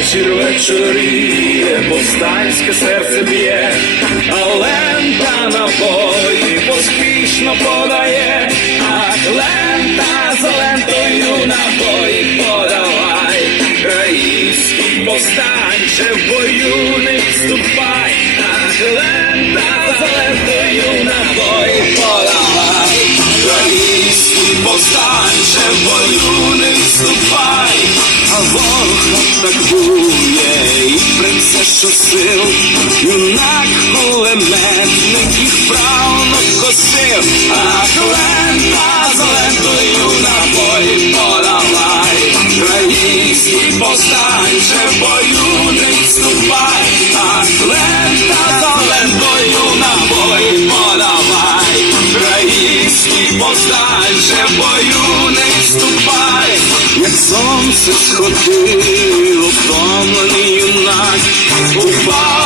вечір вечоріє, повстанське серце б'є, а лента набої поспішно подає, ах, лента за лентою набої подавай, Краївський повстанче в бою не відступай, ах, лента за лентою набої подавай, Краївський повстанче в бою не відступай, а ворог атакує і що сил, юнак кулеметник їх правно косив, ах, лента за лентою набої подавай, Український повстанче бою не відступай, ах, лента за лентою набої подавай, Український повстанче в бою сонце сходило, втомлений юнак, упав